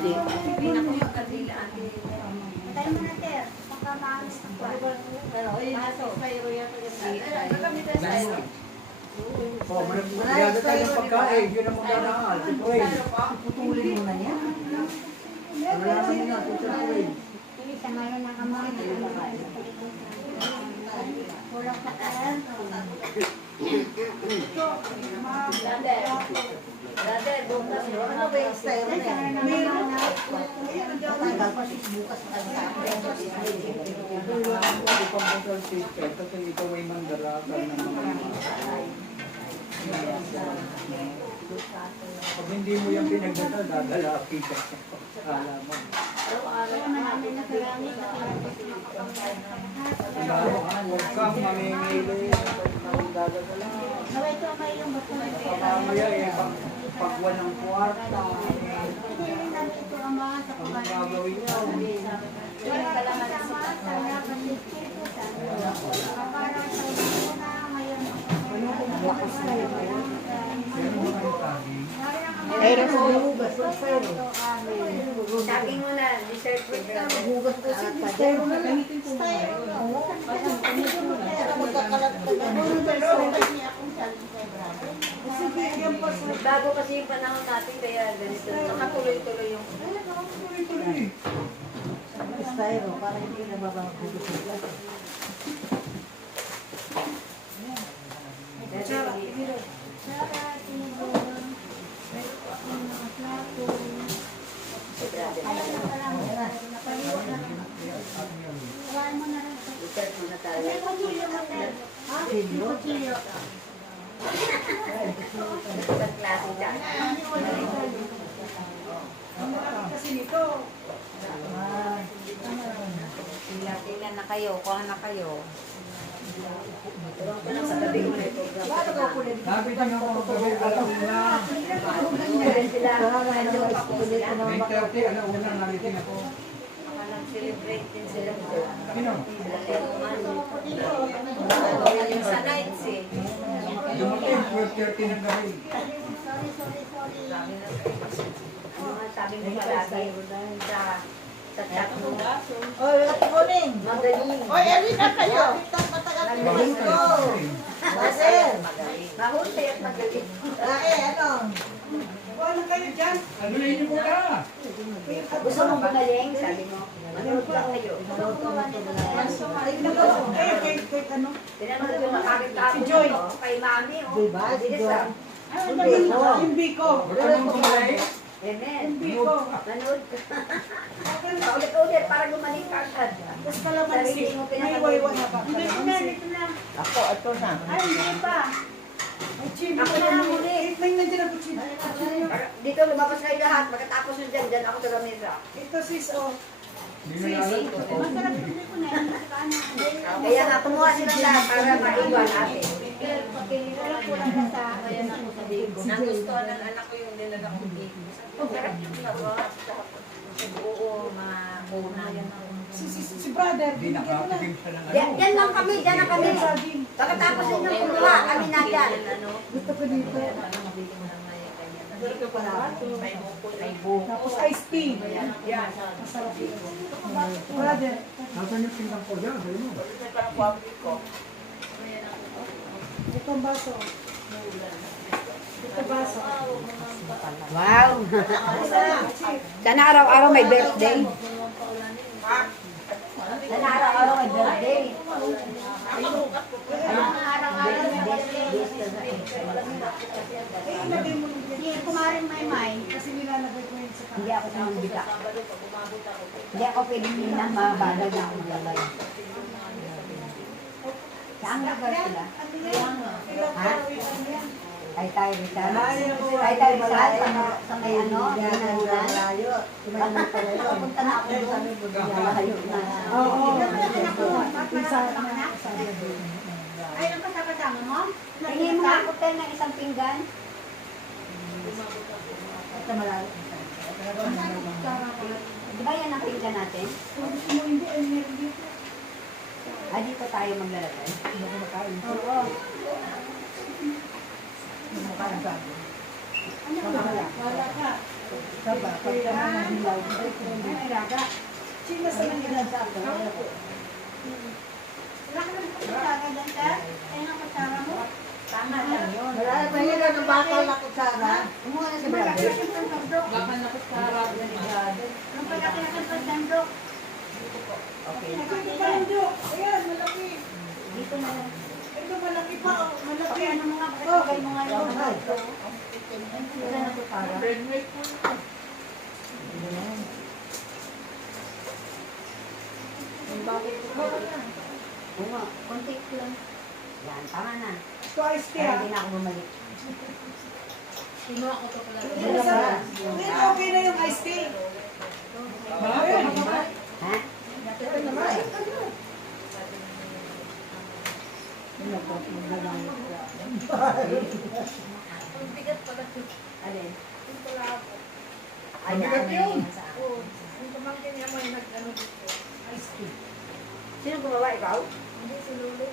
Hindi. Hindi na ko yung kandila. Patay mo na, Ter. Baka maalis na po. Oh, maganda tayo ng pagkain. Yun ang magdadaan. Siyempre. Putulin mo na yan. Malalaman mo na. Siyempre. Sa ngayon ng kamay. Kulang pa tayo. Dati, bukas mo. Ano ba yung style na yan? Tagal pa bukas na Kasi ikaw ay mandalakan ng mga pag hindi mo yung pinagdasal, dadalapi ka. Alaman. Huwag kang mamimili. Dadadala. Naway ito may yung bato. Mamaya eh, pag walang kwarta. Hindi namin ito ang mga sa Ang gagawin niya. wala ka lang sama sa laban ng Espiritu Santo. Para sa una ngayon. lakas na yun. Mayroon sa hugas. Sabi mo na, dessert with ka. Hugas ko siya. Style na gamitin ko. Magkakalat ka na. Sige, yan pa sa... Bago kasi yung panahon natin, kaya ganito. Nakatuloy-tuloy yung... Styro, para hindi na babangkulit sila. Dessert muna tayo. Ibang klase dyan. Tingnan na kayo, kuha na kayo. Tulong ko lang sa gabi mo na ito. Sabi din ako magkabay alam na. May 30, ano una nalitin ako. Celebrate din sila. Sino? Yung sa nights eh. Dumating, 12:30 ng gabi. Sabi mo palagi sa chat mo. Oy, good morning. Magaling. Oy, Elina kayo. Matagal Magaling ko. Masaya at magaling. Mahusay at magaling. Ano? Ano na yun po ka? Gusto mong magaling? Sabi mo. Manood lang kayo. Tinanong ko makakit ako kay mami. Diba? Si Joy. Yung biko. Wala mong tumalay? Amen. Manood ka. Paulit-ulit para gumaling ka agad. Tapos kalamansi. Sarili mo May waywa na ba? Hindi na, dito na. Ako, ito na. Ay, hindi pa. Ay, chibi. Ako na lang muli. May nandiyan ako, chibi. Dito lumabas kayo lahat. Pagkatapos nyo dyan ako sa lamesa. Ito sis, oh. Hindi na alam. Masarap yung ko na yan. Kaya nga kumuha sila lahat para maiwan natin. Nagustuhan ng anak ko yung nilaga kong biko. Sarap yung lawa. Oo, mga una. Si brother. Hindi nakatikim siya ng Yan, yan lang kami, dyan na kami. Pagkatapos nyo kumuha, kami na dyan. Gusto ko dito. May buko. Tapos iced tea. Masarap ito. Brother. Nasaan yung pinggan ko dyan? Sabi mo. Ito ang baso. Ito baso. Wow! Sana araw-araw may birthday. Sana araw-araw may birthday. Araw-araw may birthday. Hindi, kumarin may. Kasi nilalagay ko yun sa Hindi ako sumambita. Hindi ako pwedeng na mabagal na akong lalay. Saan lugar sila? Ha? Tay-tay Rizal? Tay-tay Rizal? Sa may ano? Ginangunan? Papunta na ako sa may layo na. Oo. Ay, ang kasama mo? Tingin mo nga ako tayo ng isang pinggan. Ito malayo. Di ba yan ang pinggan natin? Ah, dito tayo maglalagay. Hindi ko makain. Oo. Hindi ko makain sa akin. Ano ba? Wala ka. Saba, pagka mga hilaw. Ay, raga. Sino sa nangyayari sa akin? Wala ka ng kutsara dyan, ka? Ay, ang kutsara mo. Tama lang yun. Wala, mahirap ng bakal na kutsara. Kumuha na si Malaki Brother. ang pagdandok. Baka nakutsara ko ng Ang palaki ang pagdandok. Okay. Ito palundok. Ayan, malaki. Dito na lang. Ito malaki pa. Oh, malaki. Okay, ano mga patagay mo nga yun. Wala na ito para. Bunga, konti lang. Yan, tama na. Ito ay Kaya stiya. hindi na ako bumalik. Kinuha ko to pala. Hindi, okay na yung iced tea. Ayun, Ha? ito naman. Ang bigat pala ito. Alin? Yung pala ako. Ay, Mabigat ano yun. sa akin. Oo. Yung pamangkin niya may nag-ano dito. Iced tea. Sino gumawa, ikaw? Hindi si Lulu.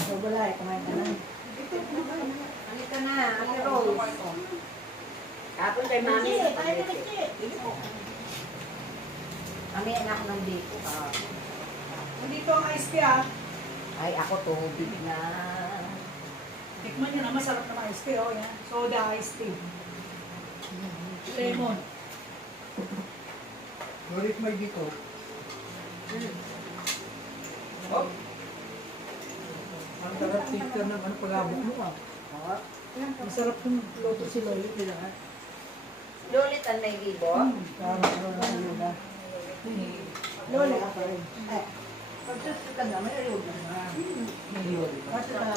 So, wala eh, kumain ka na. Halika na, Ate Rose. Kapon kay Mami. Kasi, tayo na kasi. Kami anak ng dito. Nandito ang iced tea ah. Ay, ako tubig na. Tikman nyo na, masarap na iced tea. Oh, yan. Soda iced tea. Lemon. Norit may dito. Oh. Ang sarap tika ng ano palabok mo ah. Oo. Masarap yung loto si Lolit nila. Lulit ang may libo. Parang ano na nila. Lolit. Eh, pagsusunod ka na, may ayun na. Kasi na,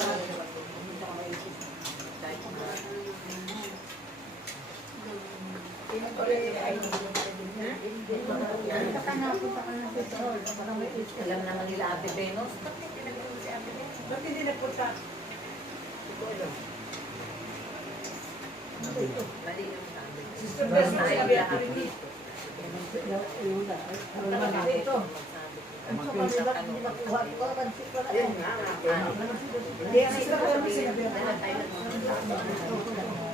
Punta ka na, punta ka na dito. Alam naman nila Ate Venus. Bakit pinag-iwan si Ate Venus? ba't hindi nagpunta? Mali yung sabi. Sister Bess, Tayo sabi lahat ako rin. dito. Ano naman natin ito? Ang sa kanila, hindi nakuha ko. Yun nga, Hindi, ang isa ko naman sinabi ako.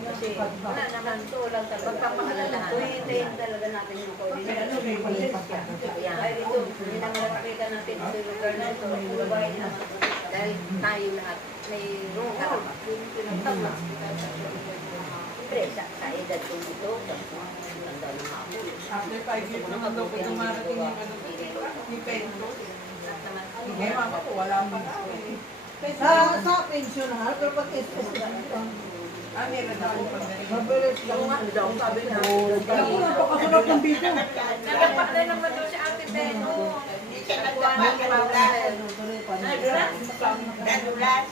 kasi wala naman to, walang pagpapaalalahan. Kung hintayin talaga natin yung coordination. Yan. Ay, ito, hindi na malapakita natin ito yung lugar na ito. Bubahin naman. Dahil tayo lahat may karapat. Tama. Siyempre, sa edad ko ito, tanda ng ako. After 5 years naman daw po dumarating yung ano, yung pension. Hindi, mama ko, wala pa nga eh. Sa pension ha, pero pag SS na ito. Ah, meron na akong pagdating. Mabilis lang. Yung ano daw, sabi na. Ako na, pakasunod ng bito. Nagapak na naman daw si Ate Beno. Hindi siya nagawa ng manulat. Nanulat.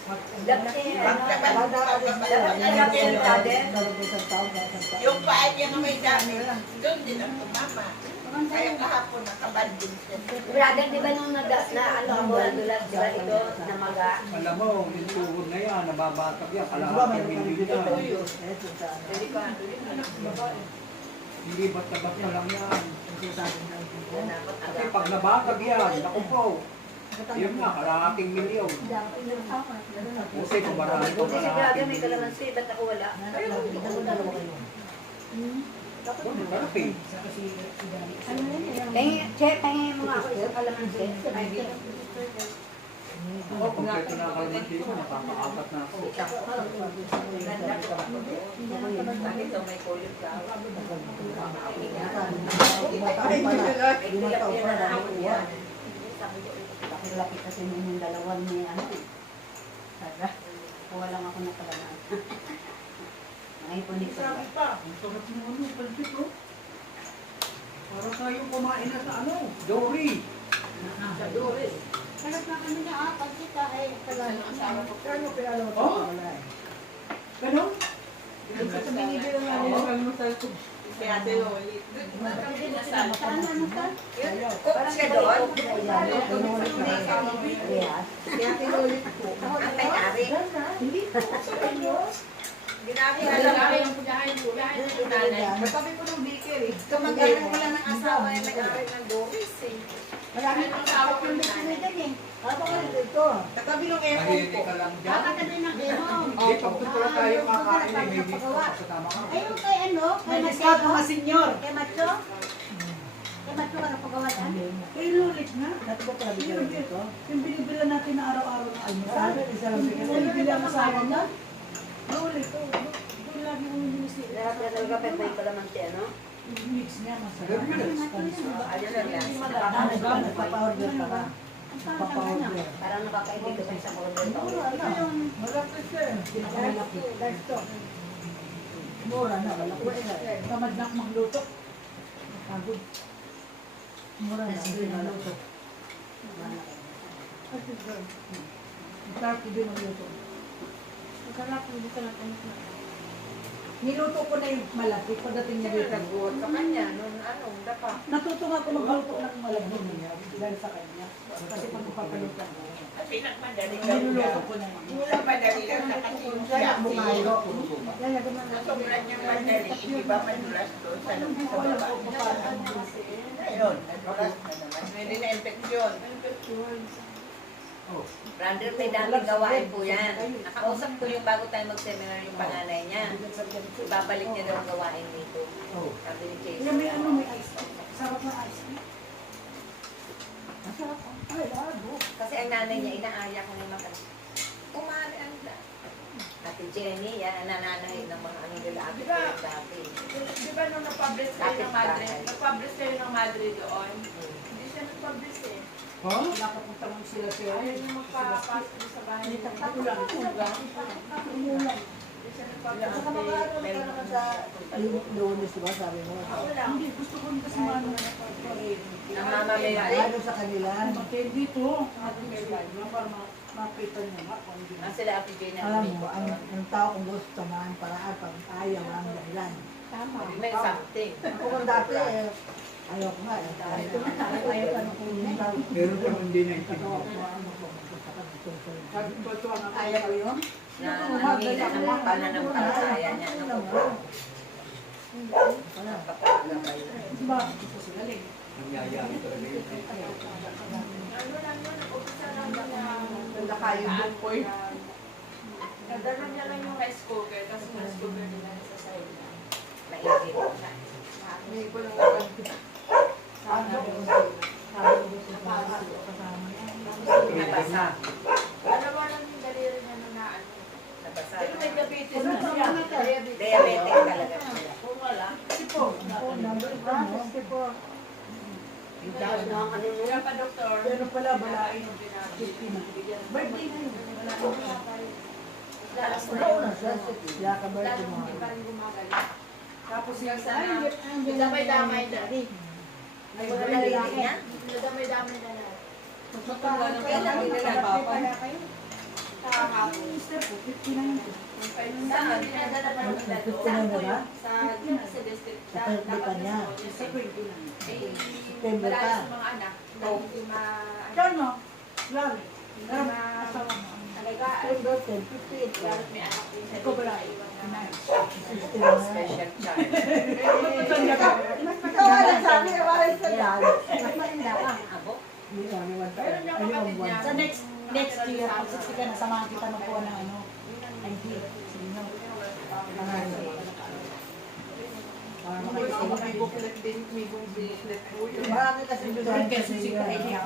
Yung paa niya na may dami, doon din ang tumama. Kaya kahapon nakabanding siya. Brother, di ba nung ano mo, nadulas, di ba ito, namaga? Alam mo, yung tuhod na yan, nababatag yan, kalahating milyon yan. Hindi basta-basta lang yan. Kasi pag nabatag yan, naku po, yun nga, kalahating milyon. Kasi kung marami ko, Buti si brother may kalamansi, ba't ako wala? Sarap eh. Pahingin mo nga ako isang kalamansi. Ako, kompleto na kalamansi ko, nakakaapat na ako. Ito may kulip ka. Laki kasi nung dalawan ni ano eh. Tara, kuha lang ako na kalaman. Naipon dito. Sabi pa, ang sarap ng ano, pansit oh. Para tayong kumain na sa ano, Dory. Sa Doris. Hanap na kami na pag kita ay Kano kaya alam mo Oh? wala eh. Ganon? Sa binibili nga nila. Kaya Ate Loli. Saan ano ka? Cook siya doon. Kaya tinulit ko. Ang may-ari. Ginamit na lang yung nanay. Katabi ko ng bakery. Kamag-anak wala ng asawa ay may-ari ng Doris eh. Maraming asawa ko yung na. dyan eh. Ano ka dito? Katabi ng aircon Tahimik ko. ka lang dyan. Kakatabi ng emo. Hindi, pag tutulad tayo kakain, may dito Pagpagawa. sa tama ka. Ayun kay ano? Kay May Macho. discount mga senyor. Kay Macho? Kay Macho ka napagawa dyan? Kay Lulit na. Dati ko pala bigyan dito. Yung binibila natin na araw-araw ng almusal. Isa lang bigyan. Binibila ang asawa mo. Lulit. Doon lagi mo yung sila. Lahat na talaga pwede ko naman siya, no? Mix niya masarap. Ayun yun. Ayun lang yan. Nagpapa-order ka ba? Nagpapa-order. Parang nakakaibig ko sa isang order pa. Malapit siya eh. Pinakamalaki. Guys, to. Mura na, wala ko eh. Tamad na akong magluto. Pagod. Mura na, hindi na luto. Sarap din ang luto. Niluto ko na yung malaki pagdating niya dito. Nagbuhat sa kanya. Noon ano, dapa. Natuto nga ako magluto ng malaki niya dahil sa kanya. Kasi pag papaluto ko. Pinakmadali Niluluto ko na yun. Wala madali lang nakasinsya. Kaya bumayo. Kaya Sobrang niyang madali, hindi ba madulas doon sa loob sa baba? Ayun, nadulas na naman. Hindi na infeksyon. Oh. Brother, may daming gawain po yan. Nakausap ko yung bago tayo mag-seminar yung panganay niya. Ibabalik niya daw ang gawain dito. Oh. Sabi ni Kaya may Jason. ano, may ice. Sarap na ice. Ay, labo. Kasi ang nanay niya, inaaya ko na yung mga umari ang Ate Jenny, yan ang nananay ng mga ano nila. Ate Diba? ko dati. Di ba nung napublish kayo ng madre? Napublish kayo ng madre doon? Hindi siya nagpublish eh. Huh? Nakapunta mo sila siya. Ayaw niya magpapasok sa bahay. Ako lang, umulan. Hindi siya Saka nagpublish. mag-aaral ka naman sa Lunes, diba sabi mo? Ako lang. Hindi, gusto ko rin kasi mano na Ang mama Mary. Ano sa kanila? Matin dito. Ating kailangan para mapitan niya nga. kung hindi. Ang sila Ate Jenny. Alam mo, ang tao kung gusto samahan paraan pag ayaw ang dahilan. Tama. May something. Ako kung dati, ayaw ko nga. Ayaw ka nung pumunta. Meron ka man din na ito. Ayaw ko yun? Na nangingi ng mga pananampalataya niya. Ano po? Napakagabay. Diba? Gusto sila galing. Nangyayari talaga yun. Ano lang yun, nag-upisa lang yun na kayo doon po eh. Nadala niya lang yung rice cooker, tapos yung rice cooker nila sa side niya. Naigit. May ko lang naman. Nabasa. Alam mo lang yung daliri niya na ano. Nabasa. Pero may diabetes na siya. Diabetic talaga siya. Kung wala, Sipo. Sipo. kaya pa doktor. Pero pala, balain. Birthday Birthday na yun. Lalas na Wala yun. na siya. Siya ka birthday Lalo mo. hindi pa rin gumagaling. Tapos yung Ay, sana, damay-damay na. Ay, wala narinig niya? Damay-damay na na. Kailan din nila papa? Kahapon. Mister po, 59 po. Saan? Pinadala pa nila doon. 59 na ba? Sa district. Sa birthday pa niya. Sa 29. Eh, September marami pa. sa mga anak. na Hindi ma... Kano? Lalo. Hindi ma... Alagaan. September 10, 58 pa. Lalo may anak din sa Ikaw ba lang? iwan na. 60 na. Special child. Mas matawalan sa amin, nawalan sa lalo. Mas mainda ka. Abo? Hindi kami Pero yung kapatid niya, Sa next year, pag 60 ka na, samahan kita magkuha ng ano, ID. Sino? may booklet din, may booklet po yun. Marami kasi doon kasi siya.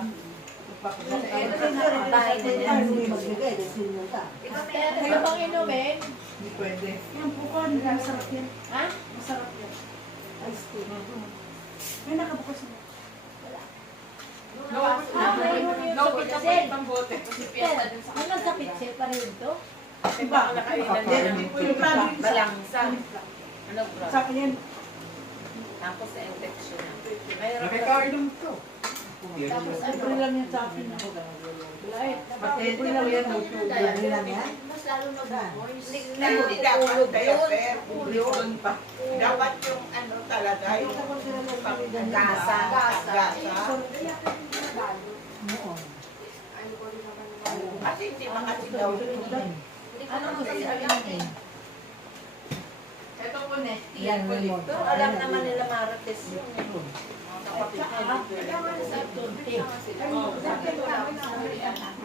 Bahay din yan. Hindi magbigay, dahil senior ka. Kayo bang inumin? Hindi pwede. Yan po ko, masarap yan. Ha? Masarap yan. Ice tea. May nakabukas na. Lopit na po itong bote kasi piyesta din sa Ano sa pitse? Pareho ito? Diba? Nakainan din. Hindi po yung Balangsa. Ano bro? Sa akin, Tapos sa infection. Mayroon Nakikain naman ito. tapos April lang yan sa akin. Balay. April lang yan. April lang yan. Mas lalo mag-voice. Hindi dapat diaper, yun pa. Dapat yung ano talaga, yung Gasa. gasa. Noon. Kasi hindi makasigaw. Ano mo sa sabi? Ito po, Nesty. Yan, lemon. Pero alam naman nila Marites yun.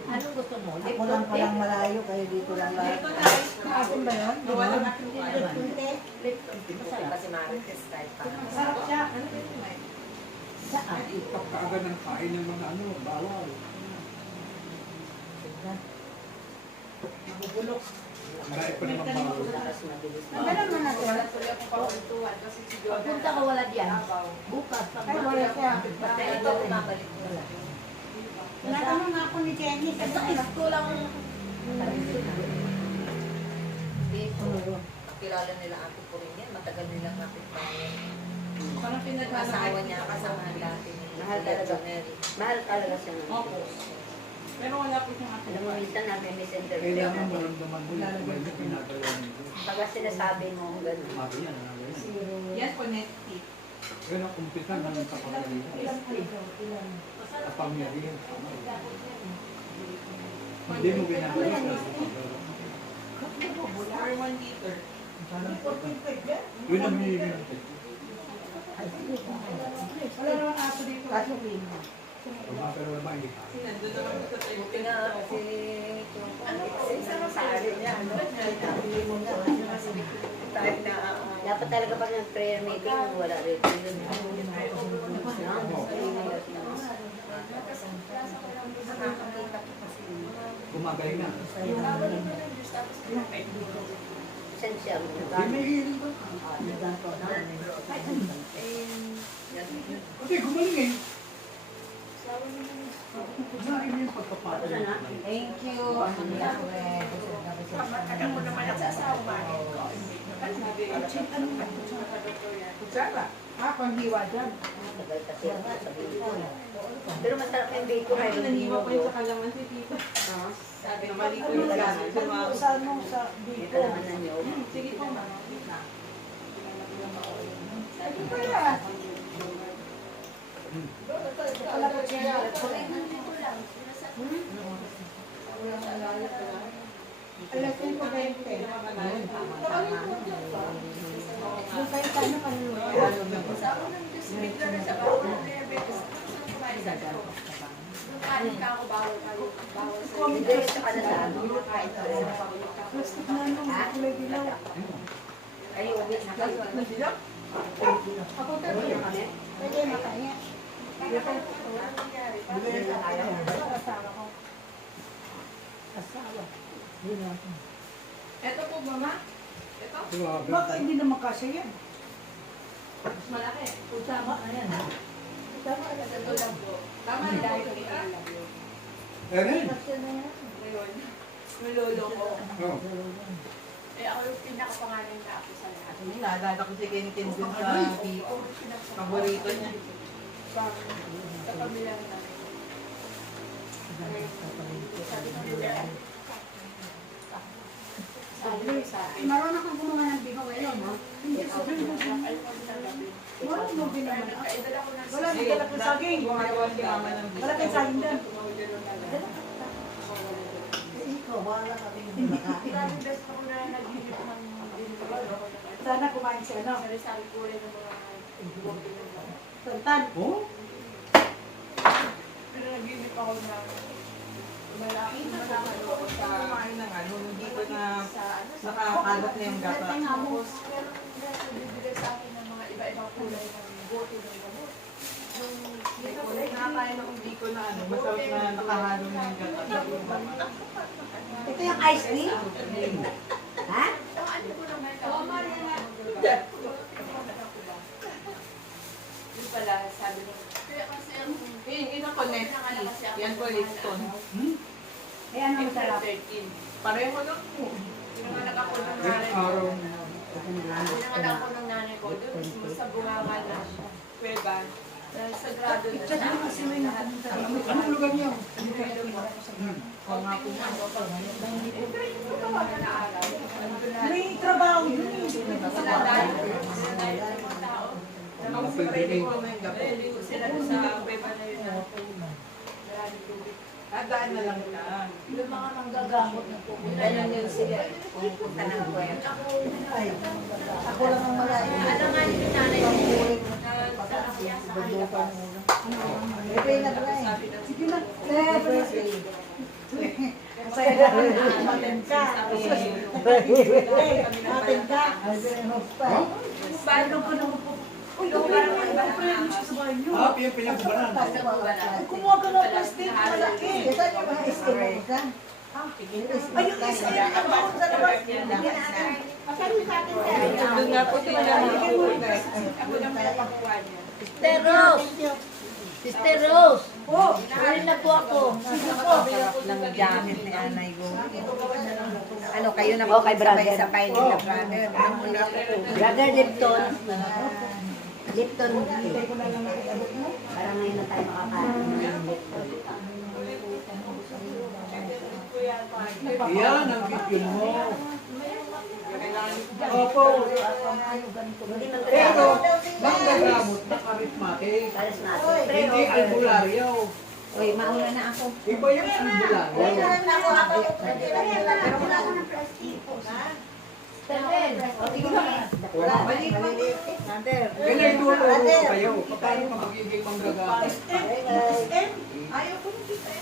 Anong gusto mo? Ako lang palang malayo, kayo dito lang lahat. Atin ba yun? Di ba? Kasi marites kahit pa. Sarap siya. Ano ba yun? Saan? Pagkaaga ng kain ng mga ano, bawal. Nabubulok. Dahil pa naman bawal. Lakas mabilis na. Nabalan mo natin. Wala tuloy akong pakultuhan kasi si Jordan. Pagpunta ka wala diyan. Bukas. Ay, wala siya. Basta ito, bumabalik mo lang. Tinatanong nga ako ni Jenny. Ito, isko lang. Kilala nila ate ko rin yan. Matagal nilang kapitbahay. Parang Asawa niya, kasama dati ni Mahal talaga. Jonel. Mahal talaga siya. Opo. Pero wala po siyang Alam mo, minsan natin misinterpret. Kailangan maramdaman mo yung may pinagawa nito. Pagka sinasabi mo, gano'n. Sabi yan, ano yan. Yan po, net tip. Kaya ang kumpisa ng kapangalitan. Kapangyarihan. Hindi mo ginagawa. For 1 liter. Yun ang hihingin. Wala naman aso dito. Kaso lima. Pero naman hindi ka. Nandun naman sa tayo. Buti nga si Ano po, isa na sa Sabi niya, ano? Tayo na Dapat talaga pag nag-prayer meeting, wala rin. nakakakita ko kasi. Gumagay na. Sensya mo. Hindi may hiling ba? Kasi gumaling eh. Kumain na yung pagkapatid. Thank you. Alam mo naman ang sasawa. Kutsara. Panghiwa dyan. Tagal kasi ako sa bacon. Pero masarap yung bacon. Ay, Naniwa ko yung yung sa kalamansi dito. Sabi na mali ko yung gamit. Saan mo sa May biko? kalaman na niyo. Sige po, ma'am. Sabi ko yan. Wala ko siya. Alas 5:20. Doon kayo paano kanina? Sa unang Diyos, bigla na sa bawal ng diabetes. Gusto ko kumain sa ko. Nung kanin ka ako, bawal kayo. Bawal sa iyo. Hindi, sa ka na sa ano. Kahit sa bawal ka. Plastic na nung kulay dilaw. Ay, uwi na kayo. Ako tayo. Pwede makanya. Asawa ko. Asawa. Ito po, mama. Ito. Grabe. Baka hindi naman kasi yan. Mas malaki. Tama na yan. Tama na yan. Ito lang po. Tama na dahil kita. Erin. Ngayon, may lolo ko. Oh. Eh, ako yung pinakapangalan na ako sa lahat. Naalala ko si Kenitin dun sa Biko. Paborito niya. Sa pamilya namin. Sabi ng leader, sabi sa akin, Marunong kang gumawa ng bigaw ngayon, no? Hindi sa Marunong mo ginawa. nagkaidala ko ng Wala nang dala kang saging. Gumagawa si mama ng Wala kang saging dyan. Ikaw, wala ka rin. Grabe best ako na nag-unit ng dinito. Sana kumain siya, no? Pero sabi ko rin ng mga buwagin ng mga. Tantan. Oh? Pero nag-unit ako na malaki ako sa kumain ng ano, hindi ko na sa ano sa nakakalat na yung gata. Tapos, meron na nagbibigay sa akin ng mga iba-ibang kulay ng bote ng gamot. Nung Nakakain ako hindi ko na ano, masarap na nakahalo na yung gata. Ito yung ice cream? Ha? ang ano ko naman, tama na. Yung pala, sabi niya, kaya kasi ang Ina ko net. Yan po Lipton. Eh, ano masarap? 13. Pareho lang po. Pinanganak ako ng Yung nanay ko. araw. Pinanganak ako ng nanay ko. Doon mismo sa bunganga na kuweba. Dahil sagrado na siya. Anong lugar niyo? Oo nga po. May trabaho yun. Sila dahil ng mga tao. Tapos ready ko na yung gata. Ligo sila doon sa kuweba na yun. Maraming tubig. Daan na lang lang. Yung mga manggagamot na pupunta na yun sila. Pupunta ng kwento. Ako lang ang malayo. Alam nga ni nanay ko, sa Bubukan mo na. Ito yung nabray. Sige na. Masaya na rin. Matin ka. Matin ka. Paano ko naman po? Uy, Ah, pinagkubanan. Kumuha ka ng plastic. Malaki. Saan yung mga estimate ka? Ay, yung estimate ka ba sa labas? Doon nga po tingnan mo. Ako na malapakuha niya. Sister Rose! Sister Rose! Huli na po ako. Ng gamit ni Anay ko. Ano, kayo na Okay, brother. sabay-sabay nila, brother. Ang muna ako po. Brother Lipton. Lipton. Para ngayon na tayo makakain ng Lipton. Yan ang video mo. Opo. Hindi man Pero, manggagamot na charismatic. Talas natin. Hindi albularyo. Uy, mauna na ako. Iba yung albularyo. Maliliit. Kaya ituturo ko kayo. Paano ka magiging manggagamot? Ayaw ko nung kita.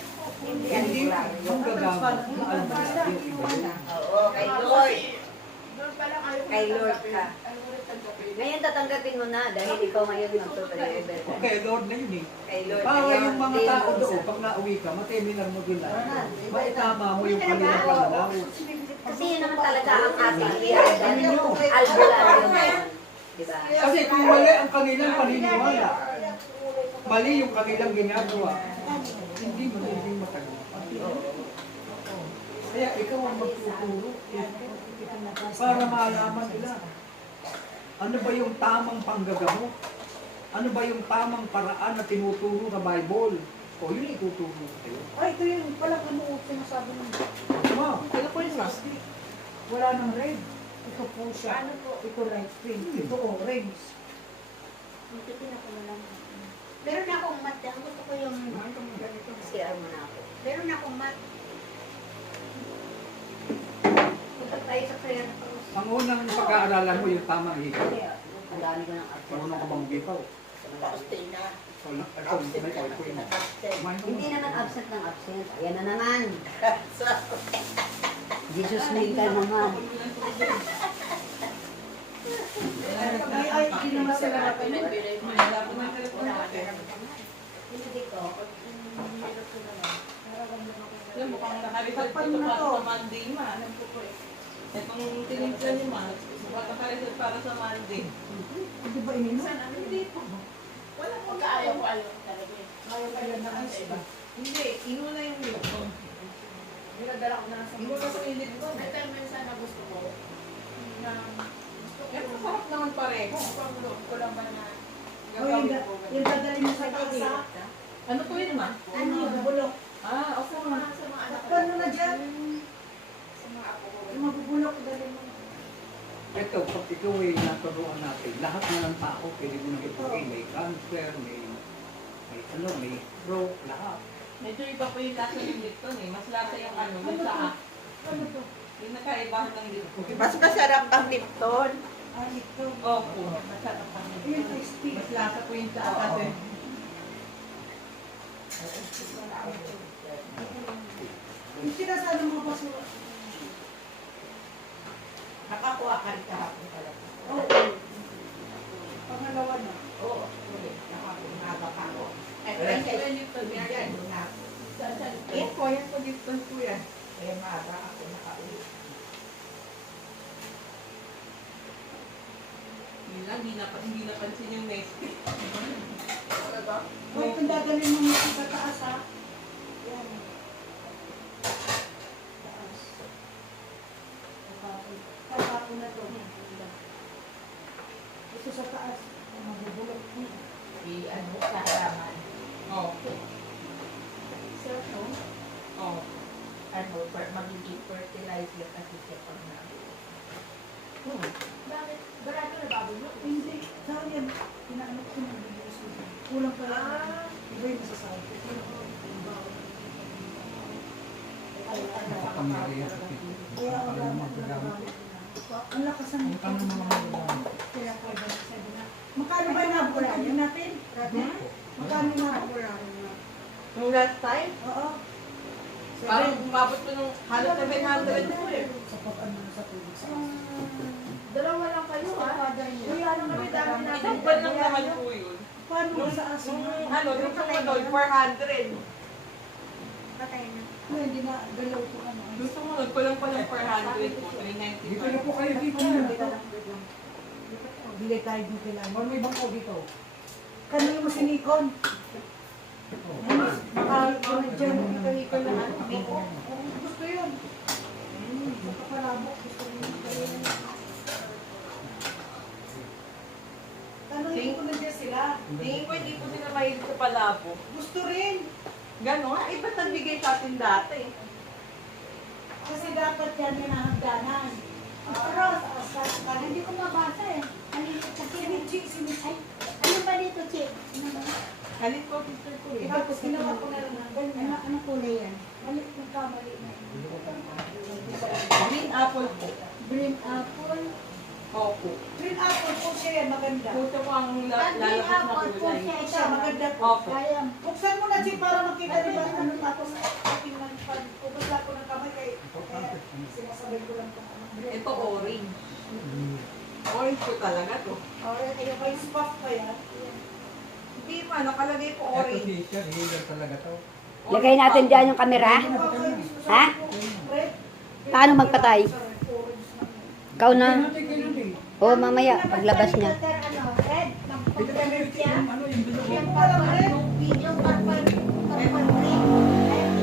Hindi manggagamot na albularyo. Iba yun. Oo, kay Lord. Doon pa lang ayaw ko Kay Lord tanggapin. ka. Ayaw ko tanggapin. Ngayon tatanggapin mo na dahil ikaw ngayon magtutuloy. Okay, Lord na yun eh. Kay Lord. Para Ayaw, yung mga din tao mo doon, sa- pag nauwi ka, mateminar mo doon lang. Maitama mo yung kanilang pananaw. Kasi yun naman talaga ang ating iyagan yung albularyo ngayon. Diba? Kasi kung mali ang kanilang paniniwala, mali yung kanilang ginagawa, hindi mo magiging matagal. Kaya ikaw ang magtuturo para malaman nila. Ano ba yung tamang panggagamot? Ano ba yung tamang paraan na tinuturo sa Bible? O yun yung ituturo ko sa'yo. Ay, ito yung pala kung sinasabi ng Diba? Ito po yung plastic. Wala nang red. Ito po siya. Ano po? Ito light pink. Ito orange. Meron akong mat. Ang gusto ko yung ganito. CR mo na ako. Meron akong mat. Punta tayo sa prayer. Ang unang pag-aaralan mo yung tamang higaw. Ang dami ko ng ako. Marunong ka bang higaw? Wala. Ito, may oil ko yun. Kumain ka Hindi muna. naman absent ng absent. Ayan na naman. Jesus name ka naman. Ay, hindi naman sila Pinag-bilay mo. Hindi ko. Yung mukhang nakarisal pa ito para sa Monday, ma. Itong tinignan ni ma, mukhang nakarisal para sa Monday. Hindi ba ininom? Hindi po. Wala ko kaayaw ko ayaw talaga. Ayaw kaya na ang iba. Hindi, inuna yung Lipton. Dinadala ko na sa Inuna ko yung Lipton. May time minsan na gusto ko. Na gusto ko. Yan, masarap naman pareho. Pang loob ko lang ba na O yung gagawin ko. yung dadali mo sa kasa. Ano to yun, ma? Ano yung bulok? Ah, okay. Sa mga anak ko. Takpan mo na dyan. Sa mga apo ko. Yung mabubulok, dali mo. Ito, pag ikaw ay naturuan natin, lahat na ng tao, pwede mo nang ituloy. May cancer, may stroke, lahat. Medyo iba po yung lasa ng Lipton eh. Mas lasa yung ano, yung saa. Ano to? Yung nakaibahan ng Lipton. Mas masarap ang Lipton. Ah, ito. Opo, masarap ang Ayun, ice tea. Mas lasa po yung saa kasi. Yung sinasabi mo ba sa... Nakakuha ka rin kahapon pala. Oo. Pangalawa na. Oo, nakakuha ka ako. Kaya kaya Lipton yan. Yan po, yan po Lipton po yan. Kaya maaga ako nakauwi. Yun lang, hindi napansin yung next week. Huwag kung dadalhin mo nito sa taas, ha? Yan. Taas. Tatapon na to. Ito sa taas. Mabubulok. Ano, sa halaman. Oo. So, no? Oo. Ano, magiging fertilizer kasi siya pag nabuo. Bakit? Barado na baboy mo? Hindi. Saan yan? Inaano ko na. Kulang pa lang. Iba yung masasabi. Pamilya. Kaya ang gamit. Ang lakas ng Ang tanong mga magagamit. Kaya ko sabi na. Magkano ba nabulan natin? Magkano na? Nung last time, Oo. parang umabot ko nung halos 700 po eh. Sa ano sa tubig. Dalawa lang kayo, ha? Uy, ano kami, dami natin. Isang buwan lang naman po yun. Paano Nung, sa aso nung na? ano, nung sumunod, 400. Patay na. Ay, hindi na galaw ko ano. Nung sumunod, kulang pa ng 400 po, Dito na 395. po kayo dito. Bili tayo dito lang. Ano may bangko dito? Kanino mo sinikon? Baka dyan ikaw na ano. Gusto yun. Sa kapalabok, gusto yun. Tanongin ko na dyan sila. Tingin ko hindi po sila mahilig sa palabo. Gusto rin. Gano'n nga, iba't nagbigay sa atin dati. Kasi dapat yan yung hangganan. Pero sa Hindi ko mabasa eh. Maliit kasi. Ay, ano ba dito, Chi? Ano ba? Kalit ko, sister ko eh. tapos ginawa ko na lang ng ganyan. Ano kulay yan? Mali, nagkamali na. Green apple po. Green apple. Opo. Green apple po siya yan, maganda. Puto ko ang Green lalabas na apple po kulay. siya. Siya, maganda po. Opo. Kaya, Buksan mo na siya para makita rin ba ano tapos aking pupusla ko ng kamay kay sinasabay ko lang kung ano. Ito orange. Orange po talaga to. Alright, ayun kayo spot pa yan. Hindi pa, nakalagay po Ito orange. si Sir, healer talaga to. Lagay natin dyan yung kamera. Ha? Paano magpatay? Ikaw na. Oo, mamaya, paglabas niya. ano, red. Ito tayo yung ano yung bilog. Yung purple. Yung purple.